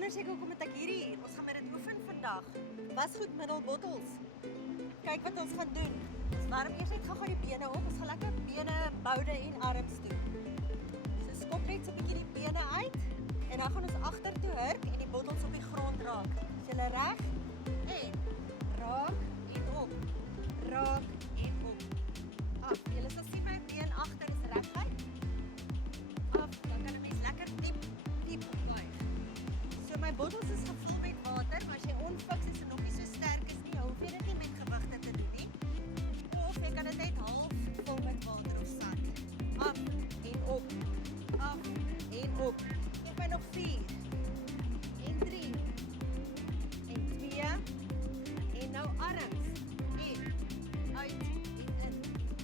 wonder seker hoekom het ek hierdie, ons gaan met dit oefen vandag. Wasgoedmiddelbottels. Kyk wat ons gaan doen. Ons warm eers net gou die bene op. Ons gaan lekker bene, boude en arms doen. So skop net so 'n bietjie die bene uit en dan gaan ons agtertoe hurk en die bottels op die grond raak. Is julle reg? En raak en op. Raak en op. Af. Julle sal sien my been agter is reguit. Af. Dan kan 'n mens lekker diep buig. So my bottels is gevul met water, maar as jy onfiks is en nog nie so sterk is nie, hoef jy dit nie met gewigte te doen nie. Of jy kan dit net half vul met water of sand. Af en op. Af en op. Geef my nog 4. En 3. En 2. En nou arms. En uit en in.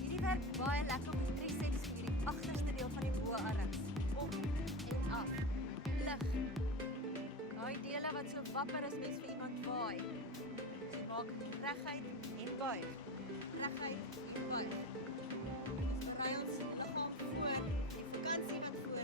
Hierdie werk baie lekker om die triceps vir hierdie agterste deel van die boarms. Op en af. Lig. Daai dele wat so wapper as mens vir iemand waai. So maak reguit en buig. Reguit en buig. Ons berei ons liggaam voor die vakansie wat voor